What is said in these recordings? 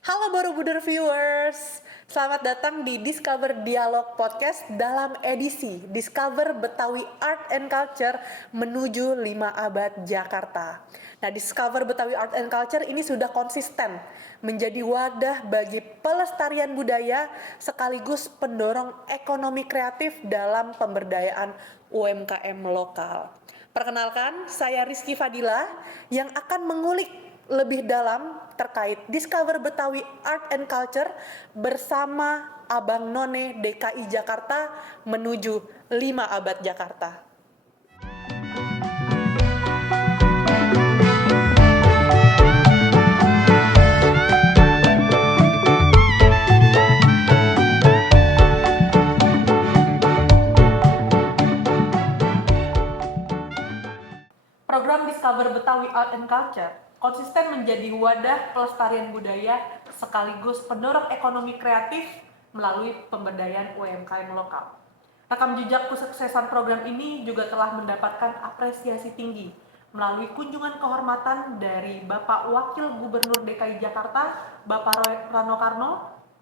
Halo Borobudur viewers, selamat datang di Discover Dialog Podcast dalam edisi Discover Betawi Art and Culture menuju 5 abad Jakarta. Nah, Discover Betawi Art and Culture ini sudah konsisten menjadi wadah bagi pelestarian budaya sekaligus pendorong ekonomi kreatif dalam pemberdayaan UMKM lokal. Perkenalkan, saya Rizky Fadila yang akan mengulik lebih dalam terkait Discover Betawi Art and Culture bersama Abang None DKI Jakarta menuju 5 abad Jakarta. Program Discover Betawi Art and Culture konsisten menjadi wadah pelestarian budaya sekaligus pendorong ekonomi kreatif melalui pemberdayaan UMKM lokal. Rekam jejak kesuksesan program ini juga telah mendapatkan apresiasi tinggi melalui kunjungan kehormatan dari Bapak Wakil Gubernur DKI Jakarta, Bapak Rano Karno,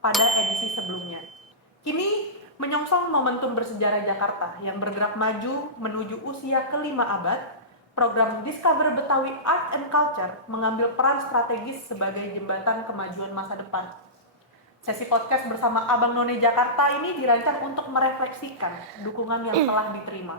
pada edisi sebelumnya. Kini menyongsong momentum bersejarah Jakarta yang bergerak maju menuju usia ke-5 abad, program Discover Betawi Art and Culture mengambil peran strategis sebagai jembatan kemajuan masa depan. Sesi podcast bersama Abang None Jakarta ini dirancang untuk merefleksikan dukungan yang telah diterima,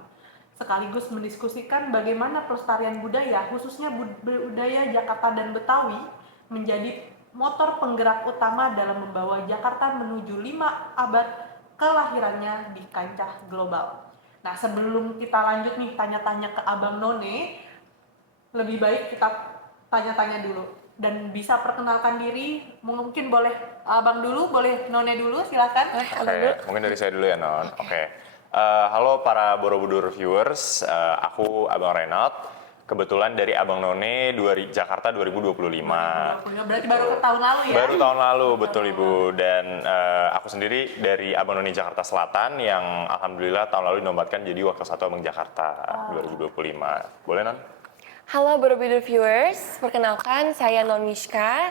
sekaligus mendiskusikan bagaimana pelestarian budaya, khususnya budaya Jakarta dan Betawi, menjadi motor penggerak utama dalam membawa Jakarta menuju 5 abad kelahirannya di kancah global. Nah, sebelum kita lanjut nih tanya-tanya ke Abang None, lebih baik kita tanya-tanya dulu dan bisa perkenalkan diri. Mungkin boleh Abang dulu, boleh None dulu, silakan. Oke, mungkin dari saya dulu ya Non. Oke. Halo para Borobudur viewers, aku Abang Renald. Kebetulan dari Abang None Jakarta 2025. Berarti baru ke tahun lalu ya? Baru tahun lalu, betul Ibu. Dan aku sendiri dari Abang None Jakarta Selatan yang alhamdulillah tahun lalu dinobatkan jadi Wakil Satu Abang Jakarta 2025. Boleh Non? Halo Borobudur viewers, perkenalkan saya Non Mishka.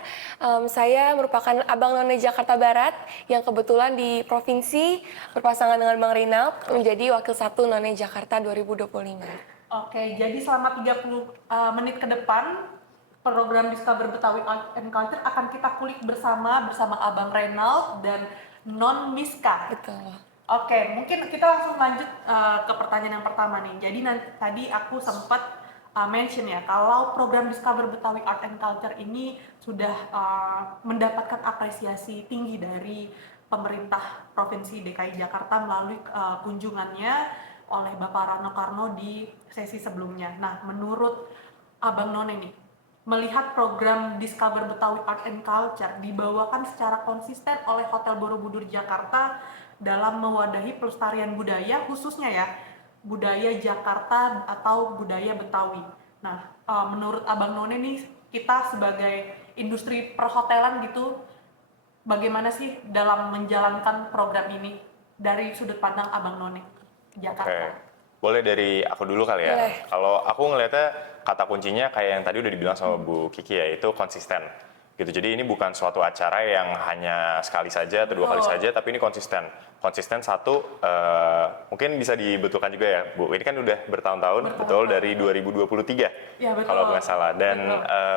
Saya merupakan Abang None Jakarta Barat yang kebetulan di provinsi berpasangan dengan Bang Rinald menjadi Wakil Satu None Jakarta 2025. Oke, jadi selama 30 menit ke depan program Discover Betawi Art and Culture akan kita kulik bersama Abang Renald dan Non Miska. Betul. Oke, mungkin kita langsung lanjut ke pertanyaan yang pertama nih. Jadi tadi aku sempat mention ya, kalau program Discover Betawi Art and Culture ini sudah mendapatkan apresiasi tinggi dari pemerintah Provinsi DKI Jakarta melalui kunjungannya oleh Bapak Rano Karno di sesi sebelumnya. Nah, menurut Abang None nih, melihat program Discover Betawi Art and Culture dibawakan secara konsisten oleh Hotel Borobudur Jakarta dalam mewadahi pelestarian budaya, khususnya ya, budaya Jakarta atau budaya Betawi. Nah, menurut Abang None nih, kita sebagai industri perhotelan gitu, bagaimana sih dalam menjalankan program ini dari sudut pandang Abang None Jakarta? Oke. Boleh dari aku dulu kali ya. Boleh. Kalau aku ngelihatnya kata kuncinya kayak yang tadi udah dibilang sama Bu Kiki ya, itu konsisten. Gitu. Jadi ini bukan suatu acara yang hanya sekali saja atau 2 kali saja, tapi ini konsisten. Konsisten satu, mungkin bisa dibetulkan juga ya, Bu. Ini kan udah bertahun-tahun, betul, dari 2023, Ya, betul. kalau nggak salah. Dan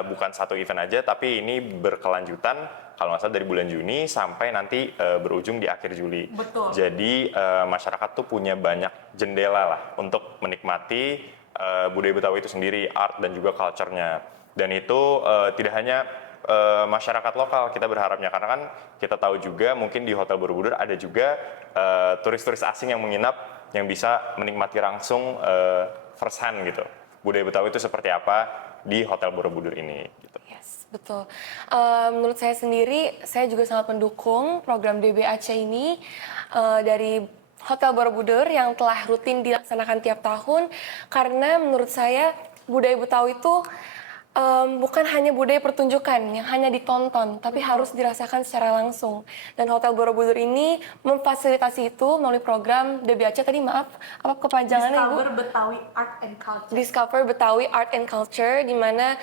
bukan satu event aja, tapi ini berkelanjutan, kalau nggak salah dari bulan Juni sampai nanti berujung di akhir Juli. Betul. Jadi masyarakat tuh punya banyak jendela lah untuk menikmati budaya Betawi itu sendiri, art dan juga culture-nya. Dan itu tidak hanya masyarakat lokal, kita berharapnya, karena kan kita tahu juga mungkin di Hotel Borobudur ada juga turis-turis asing yang menginap yang bisa menikmati langsung first hand gitu budaya Betawi itu seperti apa di Hotel Borobudur ini gitu. Yes, betul. Menurut saya sendiri, saya juga sangat mendukung program DBAC ini dari Hotel Borobudur yang telah rutin dilaksanakan tiap tahun, karena menurut saya budaya Betawi itu bukan hanya budaya pertunjukan yang hanya ditonton, tapi harus dirasakan secara langsung. Dan Hotel Borobudur ini memfasilitasi itu melalui program DBAC tadi, maaf, apa kepanjangannya Ibu? Discover Betawi Art and Culture. Discover Betawi Art and Culture, di mana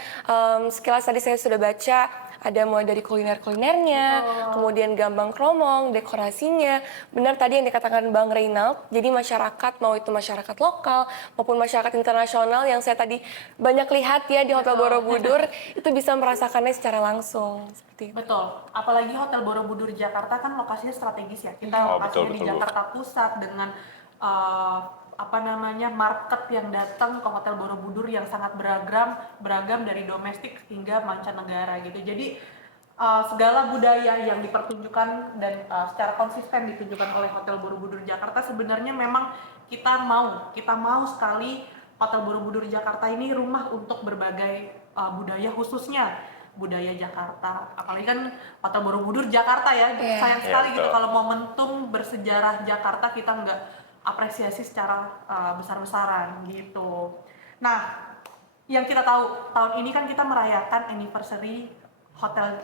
sekilas tadi saya sudah baca Ada mulai dari kuliner-kulinernya, kemudian gambang kromong, dekorasinya. Benar tadi yang dikatakan Bang Reynald, jadi masyarakat, mau itu masyarakat lokal maupun masyarakat internasional yang saya tadi banyak lihat ya di Hotel Borobudur, itu bisa merasakannya secara langsung. Seperti itu. Betul, apalagi Hotel Borobudur Jakarta kan lokasinya strategis ya. Kita Oh, lokasinya di betul, Bu. Jakarta Pusat dengan market yang datang ke Hotel Borobudur yang sangat beragam dari domestik hingga mancanegara gitu. Jadi segala budaya yang dipertunjukkan dan secara konsisten ditunjukkan oleh Hotel Borobudur Jakarta sebenarnya memang kita mau sekali Hotel Borobudur Jakarta ini rumah untuk berbagai budaya, khususnya budaya Jakarta. Apalagi kan Hotel Borobudur Jakarta ya, Iya. sayang sekali Iya, gitu betul. kalau momentum bersejarah Jakarta kita nggak apresiasi secara besar-besaran gitu. Nah, yang kita tahu tahun ini kan kita merayakan anniversary hotel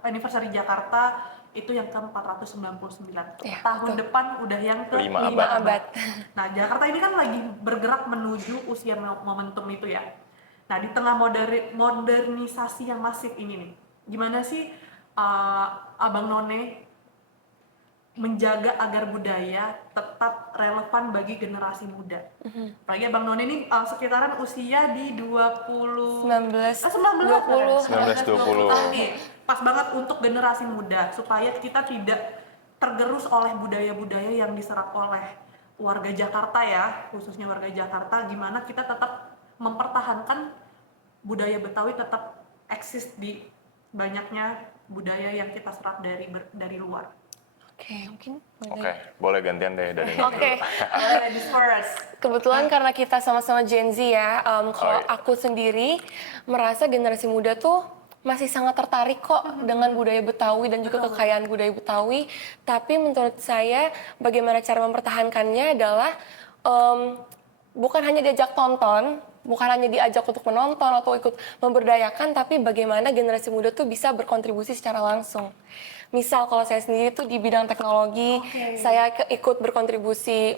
anniversary Jakarta itu yang ke-499. Iya, Tahun betul. depan udah yang Lima ke-5 abad. abad. Nah, Jakarta ini kan lagi bergerak menuju usia momentum itu ya. Nah, di tengah modernisasi yang masif ini nih, gimana sih Abang None menjaga agar budaya tetap relevan bagi generasi muda? Apalagi Abang None ini sekitaran usia di 19 1920. 1920. tahun nih. Pas banget untuk generasi muda supaya kita tidak tergerus oleh budaya-budaya yang diserap oleh warga Jakarta ya, khususnya warga Jakarta, gimana kita tetap mempertahankan budaya Betawi tetap eksis di banyaknya budaya yang kita serap dari luar. Oke, mungkin Oke, boleh gantian deh dari Oke. Boleh, ladies first. Kebetulan karena kita sama-sama Gen Z ya, kalau iya. aku sendiri merasa generasi muda tuh masih sangat tertarik kok dengan budaya Betawi dan juga kekayaan budaya Betawi. Tapi menurut saya bagaimana cara mempertahankannya adalah bukan hanya diajak tonton, bukan hanya diajak untuk menonton atau ikut memberdayakan, tapi bagaimana generasi muda tuh bisa berkontribusi secara langsung. Misal kalau saya sendiri tuh di bidang teknologi, saya ikut berkontribusi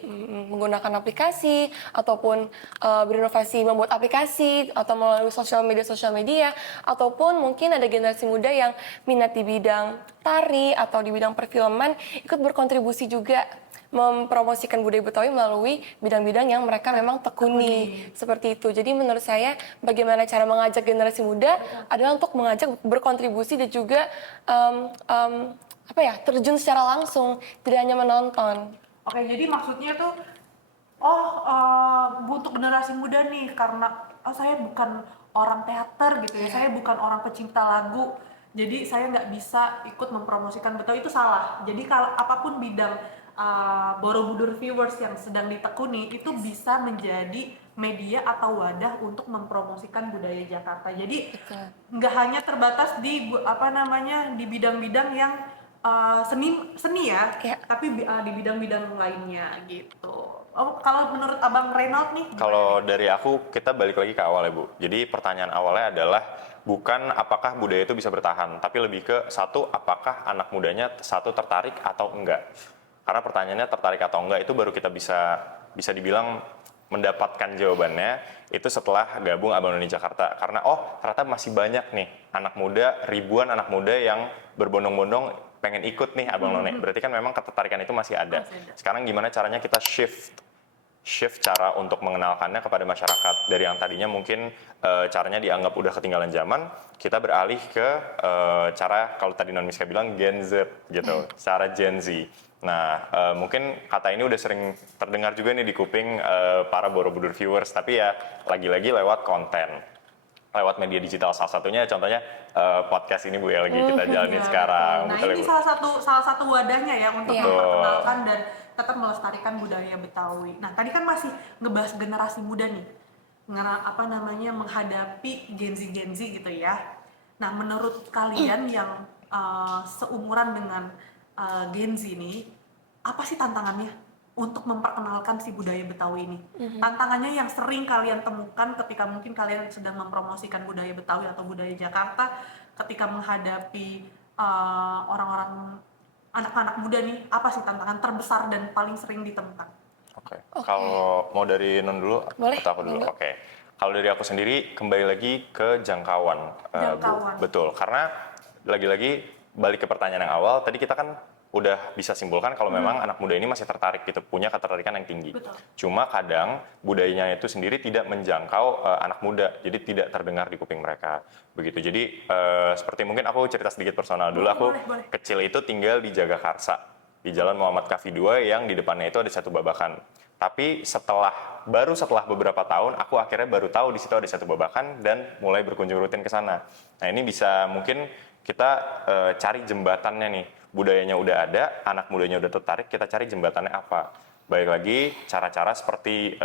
menggunakan aplikasi ataupun berinovasi membuat aplikasi atau melalui sosial media ataupun mungkin ada generasi muda yang minat di bidang tari atau di bidang perfilman ikut berkontribusi juga mempromosikan budaya Betawi melalui bidang-bidang yang mereka memang tekuni. Seperti itu. Jadi menurut saya bagaimana cara mengajak generasi muda adalah untuk mengajak berkontribusi dan juga terjun secara langsung, tidak hanya menonton. Oke, jadi maksudnya tuh untuk generasi muda nih karena saya bukan orang teater gitu ya, saya bukan orang pecinta lagu, jadi saya nggak bisa ikut mempromosikan Betawi, itu salah. Jadi kalau apapun bidang Borobudur viewers yang sedang ditekuni itu bisa menjadi media atau wadah untuk mempromosikan budaya Jakarta. Jadi nggak hanya terbatas di di bidang-bidang yang seni ya, tapi di bidang-bidang lainnya gitu. Kalau menurut Abang Reynald nih? Kalau dari aku, kita balik lagi ke awal ya Bu. Jadi pertanyaan awalnya adalah bukan apakah budaya itu bisa bertahan, tapi lebih ke satu, apakah anak mudanya tertarik atau enggak. Karena pertanyaannya tertarik atau enggak itu baru kita bisa dibilang mendapatkan jawabannya itu setelah gabung Abang None Jakarta. Karena ternyata masih banyak nih ribuan anak muda yang berbondong-bondong pengen ikut nih Abang None. Berarti kan memang ketertarikan itu masih ada. Sekarang gimana caranya kita shift cara untuk mengenalkannya kepada masyarakat. Dari yang tadinya mungkin caranya dianggap udah ketinggalan zaman, kita beralih ke cara, kalau tadi Non Miska bilang Gen Z gitu, cara Gen Z. Nah, mungkin kata ini udah sering terdengar juga nih di kuping para Borobudur viewers, tapi ya lagi-lagi lewat konten, lewat media digital. Salah satunya contohnya podcast ini Bu ya lagi kita jalanin sekarang. Nah, Betul, ini Bu? salah satu wadahnya ya untuk Iya. memperkenalkan dan tetap melestarikan budaya Betawi. Nah, tadi kan masih ngebahas generasi muda nih, menghadapi Gen Z gitu ya. Nah, menurut kalian yang seumuran dengan Gen Z ini, apa sih tantangannya untuk memperkenalkan si budaya Betawi ini? Tantangannya yang sering kalian temukan ketika mungkin kalian sedang mempromosikan budaya Betawi atau budaya Jakarta, ketika menghadapi orang-orang anak-anak muda nih, apa sih tantangan terbesar dan paling sering ditemukan? Oke. Kalau mau dari Non dulu Boleh, atau aku dulu? monggo. Oke. Kalau dari aku sendiri kembali lagi ke jangkauan, Bu. Jangkauan. Betul, karena lagi-lagi balik ke pertanyaan yang awal, tadi kita kan udah bisa simpulkan kalau memang anak muda ini masih tertarik gitu, punya ketertarikan yang tinggi. Betul. Cuma kadang budayanya itu sendiri tidak menjangkau anak muda, jadi tidak terdengar di kuping mereka. Begitu. Jadi seperti mungkin aku cerita sedikit personal dulu. Aku Boleh. kecil itu tinggal di Jagakarsa, di Jalan Muhammad Kafi 2 yang di depannya itu ada Satu Babakan. Tapi baru setelah beberapa tahun, aku akhirnya baru tahu di situ ada Satu Babakan dan mulai berkunjung rutin ke sana. Nah ini bisa mungkin kita cari jembatannya nih. Budayanya udah ada, anak mudanya udah tertarik, kita cari jembatannya apa. Baik lagi cara-cara seperti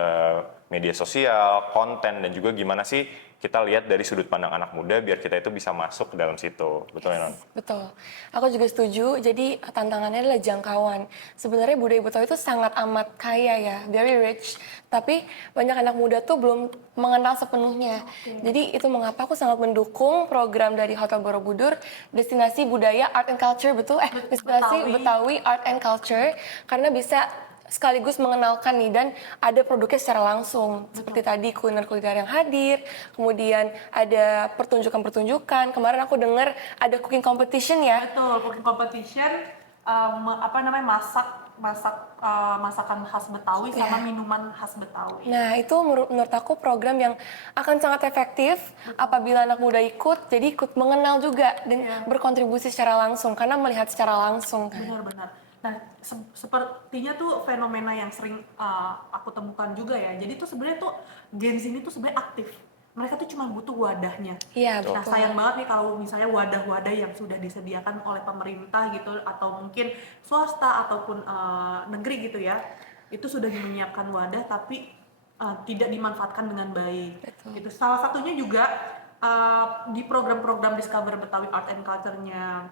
media sosial, konten, dan juga gimana sih kita lihat dari sudut pandang anak muda biar kita itu bisa masuk ke dalam situ. Betul ya, Non? Betul. Aku juga setuju. Jadi tantangannya adalah jangkauan. Sebenarnya budaya Betawi itu sangat amat kaya ya, very rich. Tapi banyak anak muda tuh belum mengenal sepenuhnya. Jadi itu mengapa aku sangat mendukung program dari Hotel Borobudur, Destinasi Budaya Art and Culture, betul? Destinasi Betawi Art and Culture, karena bisa sekaligus mengenalkan nih dan ada produknya secara langsung. Seperti tadi kuliner-kuliner yang hadir, kemudian ada pertunjukan-pertunjukan. Kemarin aku dengar ada cooking competition ya. Betul, cooking competition, masakan khas Betawi sama minuman khas Betawi. Nah, itu menurut aku program yang akan sangat efektif apabila anak muda ikut, jadi ikut mengenal juga dan berkontribusi secara langsung karena melihat secara langsung kan. Benar-benar. Nah, sepertinya tuh fenomena yang sering aku temukan juga ya. Jadi tuh sebenarnya tuh Gen Z ini tuh sebenarnya aktif. Mereka tuh cuma butuh wadahnya. Iya, Nah, betul. sayang banget nih kalau misalnya wadah-wadah yang sudah disediakan oleh pemerintah gitu atau mungkin swasta ataupun negeri gitu ya. Itu sudah menyiapkan wadah tapi tidak dimanfaatkan dengan baik. Betul. Gitu. Salah satunya juga di program-program Discover Betawi Art and Culture-nya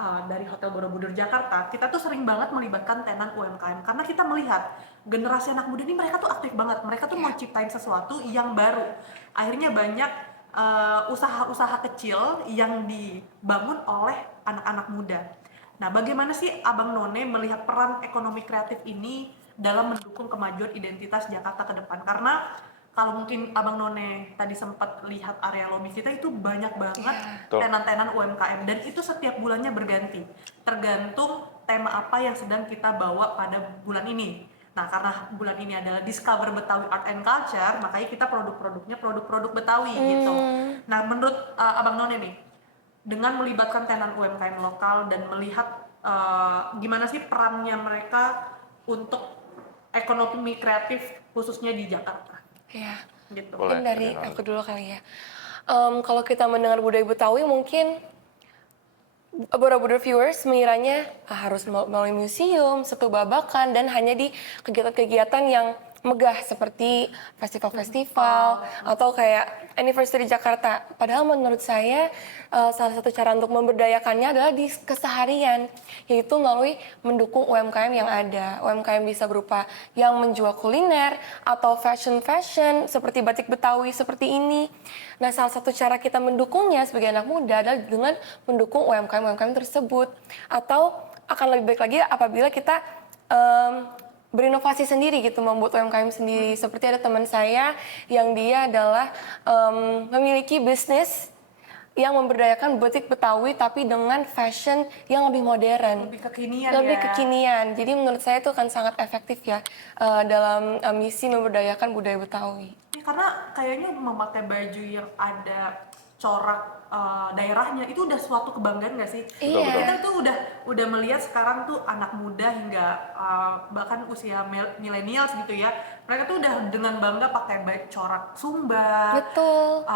dari Hotel Borobudur Jakarta, kita tuh sering banget melibatkan tenan UMKM karena kita melihat generasi anak muda ini mereka tuh aktif banget, mereka tuh mau ciptain sesuatu yang baru. Akhirnya banyak usaha-usaha kecil yang dibangun oleh anak-anak muda. Nah, bagaimana sih Abang None melihat peran ekonomi kreatif ini dalam mendukung kemajuan identitas Jakarta ke depan? Karena kalau mungkin Abang None tadi sempat lihat area lobi kita itu banyak banget Betul. tenan-tenan UMKM dan itu setiap bulannya berganti tergantung tema apa yang sedang kita bawa pada bulan ini. Nah, karena bulan ini adalah Discover Betawi Art and Culture, makanya kita produk-produknya produk-produk Betawi gitu. Nah, menurut Abang None nih, dengan melibatkan tenan UMKM lokal dan melihat gimana sih perannya mereka untuk ekonomi kreatif khususnya di Jakarta? Iya. Gitu. Mungkin Boleh, dari dari aku dulu kali ya. Kalau kita mendengar budaya Betawi mungkin Borobudur viewers mengiranya harus melalui museum, Satu Babakan, dan hanya di kegiatan-kegiatan yang megah seperti festival-festival atau kayak anniversary Jakarta. Padahal menurut saya salah satu cara untuk memberdayakannya adalah di keseharian, yaitu melalui mendukung UMKM yang ada. UMKM bisa berupa yang menjual kuliner atau fashion seperti batik Betawi seperti ini. Nah, salah satu cara kita mendukungnya sebagai anak muda adalah dengan mendukung UMKM tersebut. Atau akan lebih baik lagi apabila kita berinovasi sendiri gitu, membuat UMKM sendiri. Seperti ada teman saya yang dia adalah memiliki bisnis yang memberdayakan batik Betawi tapi dengan fashion yang lebih modern. Lebih kekinian Lebih ya. kekinian. Jadi menurut saya itu akan sangat efektif ya dalam misi memberdayakan budaya Betawi. Ya, karena kayaknya memakai baju yang ada corak daerahnya itu udah suatu kebanggaan nggak sih? Iya. Kita tuh udah melihat sekarang tuh anak muda hingga bahkan usia milenials gitu ya, mereka tuh udah dengan bangga pakai corak Sumba, Betul.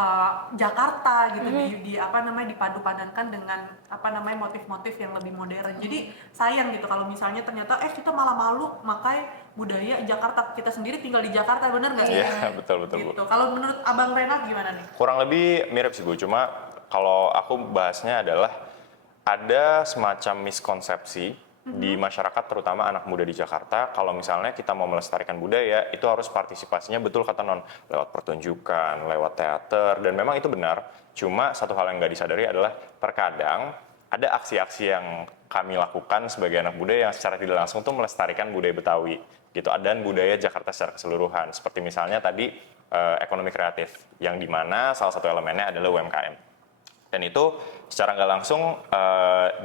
Jakarta gitu di apa namanya dipadu-padankan dengan apa namanya motif-motif yang lebih modern. Jadi sayang gitu kalau misalnya ternyata kita malah malu pakai budaya Jakarta, kita sendiri tinggal di Jakarta, bener nggak? Iya, betul, Bu. Gitu. Kalau menurut Abang Renat gimana nih? Kurang lebih mirip sih, Bu. Cuma kalau aku bahasnya adalah ada semacam miskonsepsi di masyarakat, terutama anak muda di Jakarta. Kalau misalnya kita mau melestarikan budaya, itu harus partisipasinya betul kata Non, lewat pertunjukan, lewat teater, dan memang itu benar. Cuma satu hal yang nggak disadari adalah terkadang ada aksi-aksi yang kami lakukan sebagai anak muda yang secara tidak langsung tuh melestarikan budaya Betawi gitu, dan budaya Jakarta secara keseluruhan. Seperti misalnya tadi ekonomi kreatif, yang dimana salah satu elemennya adalah UMKM. Dan itu secara nggak langsung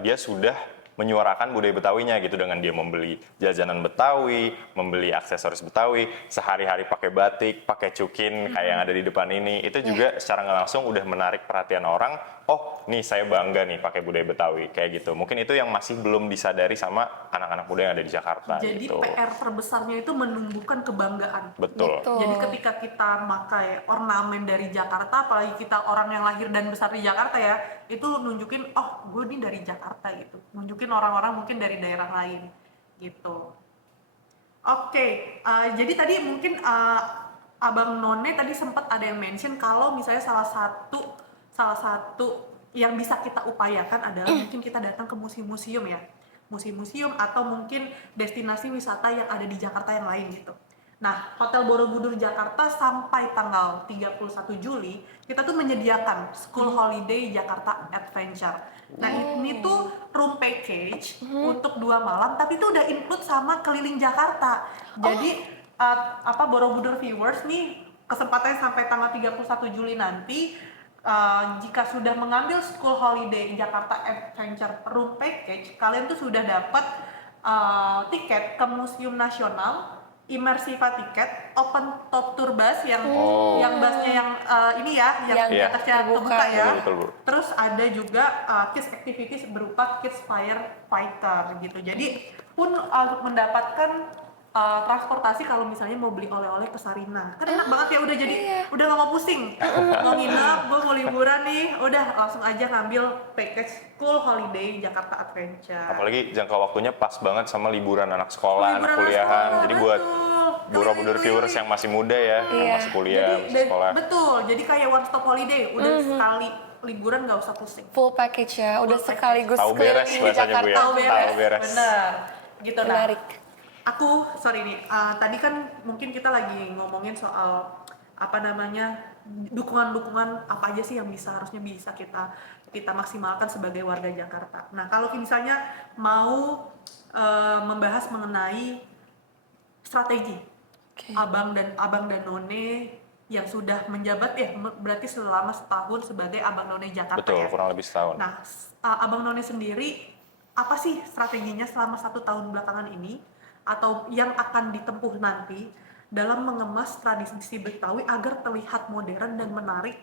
dia sudah menyuarakan budaya Betawinya gitu dengan dia membeli jajanan Betawi, membeli aksesoris Betawi, sehari-hari pakai batik, pakai cukin kayak yang ada di depan ini. Itu juga secara nggak langsung udah menarik perhatian orang. Oh, nih saya bangga nih pakai budaya Betawi kayak gitu. Mungkin itu yang masih belum disadari sama anak-anak muda yang ada di Jakarta. Jadi gitu. PR terbesarnya itu menumbuhkan kebanggaan. Betul. Jadi ketika kita pakai ornamen dari Jakarta, apalagi kita orang yang lahir dan besar di Jakarta ya, itu nunjukin, oh gue ini dari Jakarta gitu. Nunjukin orang-orang mungkin dari daerah lain gitu. Oke, jadi tadi mungkin Abang None tadi sempat ada yang mention kalau misalnya salah satu yang bisa kita upayakan adalah mungkin kita datang ke museum-museum ya. Museum-museum atau mungkin destinasi wisata yang ada di Jakarta yang lain gitu. Nah, Hotel Borobudur Jakarta sampai tanggal 31 Juli kita tuh menyediakan School Holiday Jakarta Adventure. Nah, ini tuh room package untuk 2 malam, tapi itu udah include sama keliling Jakarta. Jadi Borobudur viewers nih kesempatannya sampai tanggal 31 Juli nanti jika sudah mengambil School Holiday Jakarta Adventure room package, kalian tuh sudah dapat tiket ke Museum Nasional, Immersiva tiket, open top tour bus yang busnya yang ini ya, yang di atasnya terbuka ya. Betul. Terus ada juga kids activities berupa Kids Firefighter gitu. Jadi pun untuk mendapatkan transportasi kalau misalnya mau beli oleh-oleh ke Sarina, kan enak banget ya, udah jadi udah gak mau pusing mau nginep, gue mau liburan nih, udah langsung aja ngambil package School Holiday Jakarta Adventure. Apalagi jangka waktunya pas banget sama liburan anak sekolah, anak kuliahan. Jadi buat Borobudur viewers yang masih muda ya, yang masih kuliah, masih sekolah. Betul, jadi kayak one stop holiday, udah sekali liburan gak usah pusing. Full package ya, udah sekaligus Tahu beres keliling di bahasanya, Bu, ya. Jakarta. Tahu beres. Bener, gitu. Menarik. Sorry nih, tadi kan mungkin kita lagi ngomongin soal dukungan-dukungan apa aja sih yang harusnya bisa kita maksimalkan sebagai warga Jakarta. Nah, kalau misalnya mau membahas mengenai strategi Abang dan None yang sudah menjabat ya, berarti selama setahun sebagai Abang None Jakarta. Betul, ya. kurang lebih setahun. Nah, Abang None sendiri apa sih strateginya selama 1 tahun belakangan ini atau yang akan ditempuh nanti dalam mengemas tradisi Betawi agar terlihat modern dan menarik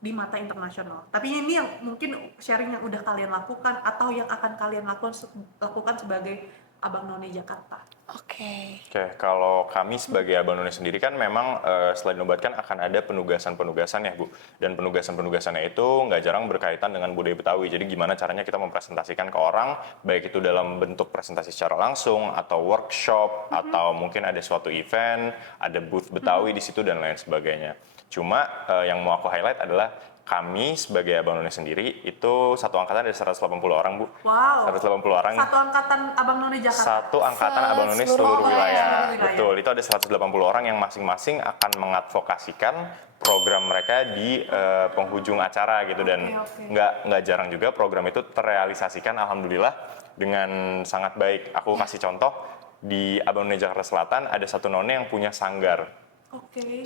di mata internasional? Tapi ini yang mungkin sharing yang udah kalian lakukan atau yang akan kalian lakukan sebagai Abang None Jakarta. Oke, kalau kami sebagai Abang None sendiri kan memang selain dinobatkan akan ada penugasan-penugasan ya Bu. Dan penugasan-penugasannya itu nggak jarang berkaitan dengan budaya Betawi. Jadi gimana caranya kita mempresentasikan ke orang, baik itu dalam bentuk presentasi secara langsung, atau workshop, atau mungkin ada suatu event, ada booth Betawi di situ dan lain sebagainya. Cuma yang mau aku highlight adalah kami sebagai Abang None sendiri itu satu angkatan ada 180 orang Bu. Wow. 180 orang. Satu angkatan Abang None Jakarta. Satu angkatan Abang None seluruh wilayah. Seluruh wilayah. Betul, itu ada 180 orang yang masing-masing akan mengadvokasikan program mereka di penghujung acara gitu. Dan nggak jarang juga program itu terrealisasikan alhamdulillah dengan sangat baik. Aku kasih contoh, di Abang None Jakarta Selatan ada satu none yang punya sanggar.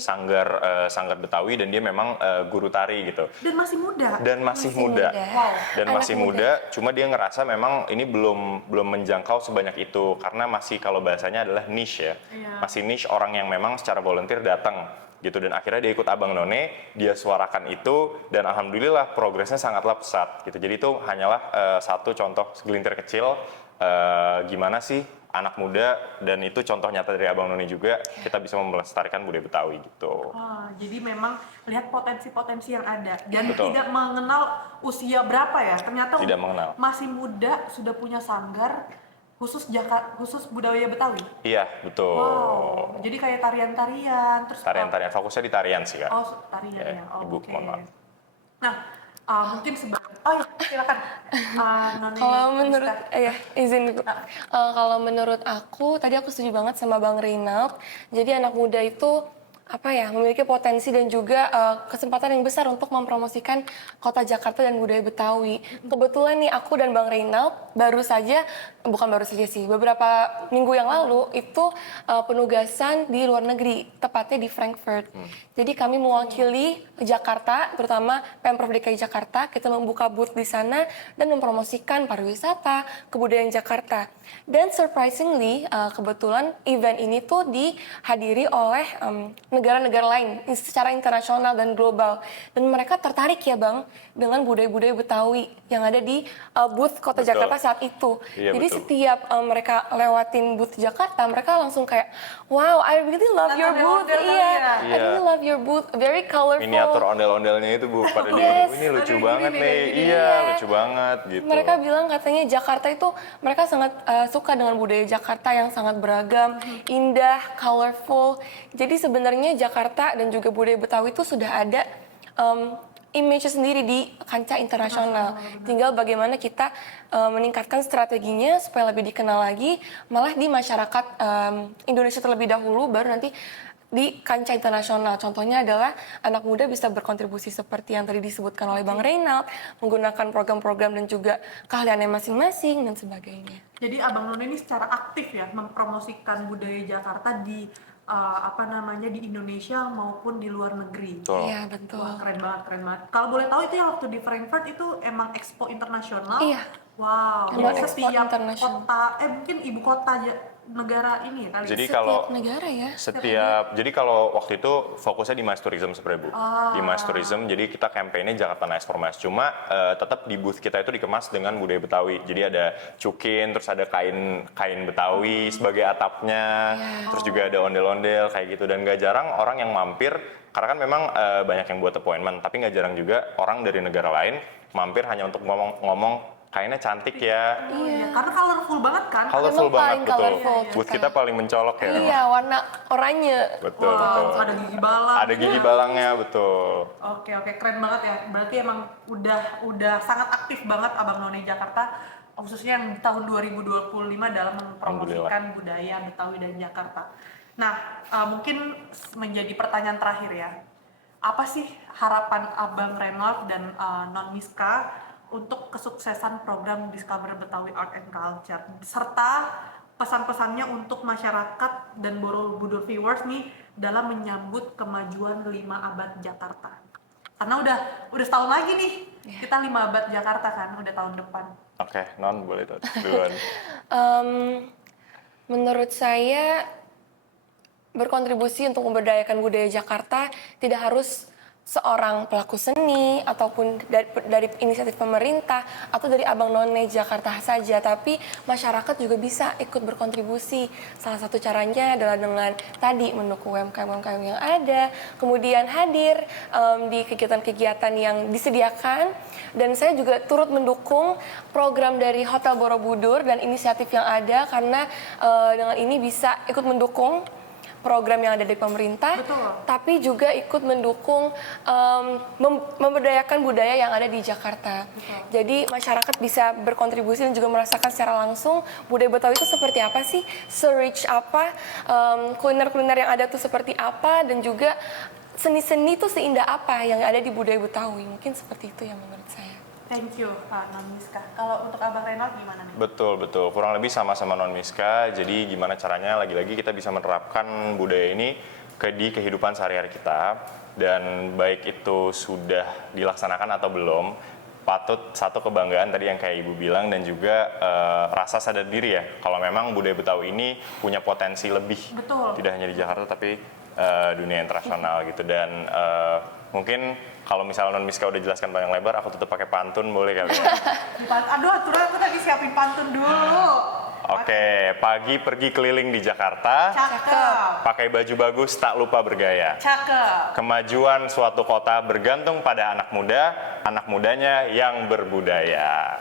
Sanggar Betawi, dan dia memang guru tari gitu. Dan masih muda. Wow. Dan masih muda, cuma dia ngerasa memang ini belum menjangkau sebanyak itu karena masih, kalau bahasanya adalah niche ya. Masih niche orang yang memang secara volunteer datang gitu, dan akhirnya dia ikut Abang None, dia suarakan itu, dan alhamdulillah progresnya sangatlah pesat gitu. Jadi itu hanyalah satu contoh segelintir kecil gimana sih anak muda, dan itu contoh nyata dari Abang None juga, kita bisa melestarikan budaya Betawi gitu. Jadi memang lihat potensi-potensi yang ada dan Betul. tidak mengenal usia berapa ya, ternyata Tidak mengenal. masih muda sudah punya sanggar khusus budaya Betawi. Iya, betul. Wow, jadi kayak tarian-tarian, terus Tarian-tarian, fokusnya di tarian sih Kak. tarian ya. Ibu, Oke. mohon maaf. Nah, mungkin silakan. None kalau menurut Rizka. izin Bu. Kalau menurut aku, tadi aku setuju banget sama Bang Reynald. Jadi anak muda itu memiliki potensi dan juga kesempatan yang besar untuk mempromosikan kota Jakarta dan budaya Betawi. Kebetulan nih aku dan Bang Reynald bukan baru saja sih, beberapa minggu yang lalu itu penugasan di luar negeri, tepatnya di Frankfurt. Jadi kami mewakili Jakarta, terutama Pemprov DKI Jakarta, kita membuka booth di sana dan mempromosikan pariwisata, kebudayaan Jakarta. Dan surprisingly, kebetulan event ini tuh dihadiri oleh negara-negara lain secara internasional dan global, dan mereka tertarik ya Bang dengan budaya-budaya Betawi yang ada di booth Kota Betul. Jakarta saat itu. Iya, Jadi betul. setiap mereka lewatin booth Jakarta, mereka langsung kayak, wow, I really love your booth. Ondel-ondel kali Iya, ya. I really love your booth, very colorful. Miniatur ondel-ondelnya itu Bu pada Yes. ini lucu Ada banget gini, nih. ada gini. Iya, Iya. lucu banget gitu. Mereka bilang katanya Jakarta itu mereka sangat suka dengan budaya Jakarta yang sangat beragam, indah, colorful. Jadi sebenarnya Jakarta dan juga budaya Betawi itu sudah ada image sendiri di kancah internasional. Tinggal bagaimana kita meningkatkan strateginya supaya lebih dikenal lagi, malah di masyarakat Indonesia terlebih dahulu, baru nanti di kancah internasional. Contohnya adalah anak muda bisa berkontribusi seperti yang tadi disebutkan oleh Bang Reynald, menggunakan program-program dan juga keahliannya masing-masing dan sebagainya. Jadi Abang None ini secara aktif ya mempromosikan budaya Jakarta di di Indonesia maupun di luar negeri. Betul. Iya, betul. Wah, keren banget, keren banget. Kalau boleh tahu itu yang waktu di Frankfurt itu emang expo internasional? Iya. Wow. Emang Jadi expo setiap internasional. kota, mungkin ibu kota negara ini kali. Jadi Setiap kalau negara ya. jadi kalau waktu itu fokusnya di mass tourism sebenarnya Bu. Di mass tourism, jadi kita campaign-nya Jakarta Nice for Mass. Cuma tetap di booth kita itu dikemas dengan budaya Betawi. Jadi ada cukin, terus ada kain Betawi sebagai atapnya, terus juga ada ondel-ondel kayak gitu. Dan gak jarang orang yang mampir, karena kan memang banyak yang buat appointment, tapi gak jarang juga orang dari negara lain mampir hanya untuk ngomong kainnya cantik ya. Iya. Karena colorful banget kan? Colorful Emang banget, paling betul. colorful Booth kita. kita paling mencolok ya. Iya, warna oranye. Betul, Wow, betul. ada gigi balang. Ada gigi balangnya, betul. Oke, keren banget ya. Berarti emang udah sangat aktif banget Abang None Jakarta, khususnya yang di tahun 2025 dalam mempromosikan budaya Betawi dan Jakarta. Nah, mungkin menjadi pertanyaan terakhir ya. Apa sih harapan Abang Reynald dan Non Miska untuk kesuksesan program Discover Betawi Art and Culture, serta pesan-pesannya untuk masyarakat dan Borobudur viewers nih dalam menyambut kemajuan 5 abad Jakarta? Karena udah setahun lagi nih, kita 5 abad Jakarta kan, udah tahun depan. Oke, Non boleh tuh duluan. Menurut saya berkontribusi untuk memberdayakan budaya Jakarta tidak harus seorang pelaku seni ataupun dari inisiatif pemerintah atau dari Abang None Jakarta saja, tapi masyarakat juga bisa ikut berkontribusi. Salah satu caranya adalah dengan tadi mendukung UMKM yang ada, kemudian hadir di kegiatan-kegiatan yang disediakan, dan saya juga turut mendukung program dari Hotel Borobudur dan inisiatif yang ada, karena dengan ini bisa ikut mendukung program yang ada dari pemerintah, Betul. tapi juga ikut mendukung memberdayakan budaya yang ada di Jakarta. Betul. Jadi masyarakat bisa berkontribusi dan juga merasakan secara langsung budaya Betawi itu seperti apa sih, se-rich apa, kuliner-kuliner yang ada tuh seperti apa, dan juga seni-seni itu seindah apa yang ada di budaya Betawi. Mungkin seperti itu yang menurut saya. Thank you, Non Miska. Kalau untuk Abang Reynald gimana nih? Betul, betul. Kurang lebih sama-sama Non Miska. Jadi gimana caranya lagi-lagi kita bisa menerapkan budaya ini di kehidupan sehari-hari kita. Dan baik itu sudah dilaksanakan atau belum, patut satu kebanggaan tadi yang kayak Ibu bilang, dan juga rasa sadar diri ya. Kalau memang budaya Betawi ini punya potensi lebih. Betul. Tidak hanya di Jakarta tapi dunia internasional gitu. Dan mungkin kalau misalnya Non Miska udah jelaskan panjang lebar, aku tutup pakai pantun, boleh kali ya? Aduh, aturan aku tadi siapin pantun dulu. Oke, pagi pergi keliling di Jakarta, Cakep. pakai baju bagus tak lupa bergaya. Cakep. Kemajuan suatu kota bergantung pada anak muda, anak mudanya yang berbudaya.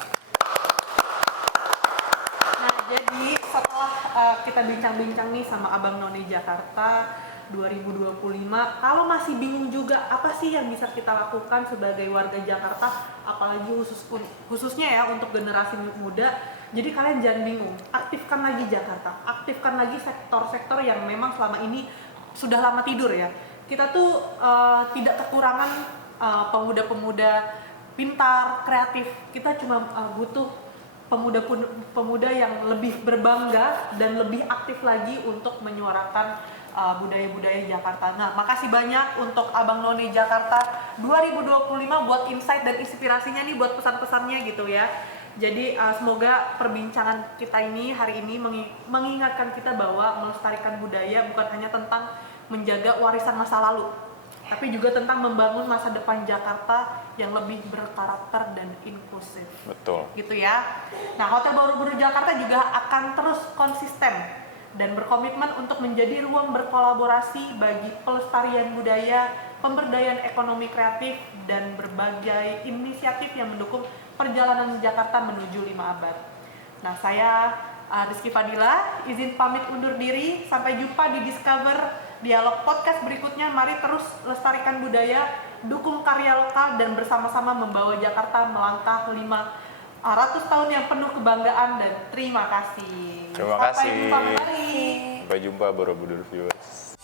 Nah, jadi setelah kita bincang-bincang nih sama Abang None Jakarta 2025, kalau masih bingung juga apa sih yang bisa kita lakukan sebagai warga Jakarta, apalagi khususnya ya untuk generasi muda. Jadi kalian jangan bingung, aktifkan lagi Jakarta, aktifkan lagi sektor-sektor yang memang selama ini sudah lama tidur ya. kita tuh tidak kekurangan pemuda-pemuda pintar, kreatif. Kita cuma butuh pemuda yang lebih berbangga dan lebih aktif lagi untuk menyuarakan budaya-budaya Jakarta. Nah, makasih banyak untuk Abang None Jakarta 2025 buat insight dan inspirasinya nih, buat pesan-pesannya gitu ya. Jadi semoga perbincangan kita ini hari ini mengingatkan kita bahwa melestarikan budaya bukan hanya tentang menjaga warisan masa lalu, tapi juga tentang membangun masa depan Jakarta yang lebih berkarakter dan inklusif. Betul. Gitu ya. Nah, Hotel Borobudur Jakarta juga akan terus konsisten dan berkomitmen untuk menjadi ruang berkolaborasi bagi pelestarian budaya, pemberdayaan ekonomi kreatif, dan berbagai inisiatif yang mendukung perjalanan Jakarta menuju 5 abad. Nah, saya Rizky Fadila, izin pamit undur diri. Sampai jumpa di Discover Dialog Podcast berikutnya. Mari terus lestarikan budaya, dukung karya lokal, dan bersama-sama membawa Jakarta melangkah 500 tahun yang penuh kebanggaan. Dan terima kasih. Terima Sampai kasih. jumpa kembali. Sampai jumpa Borobudur viewers.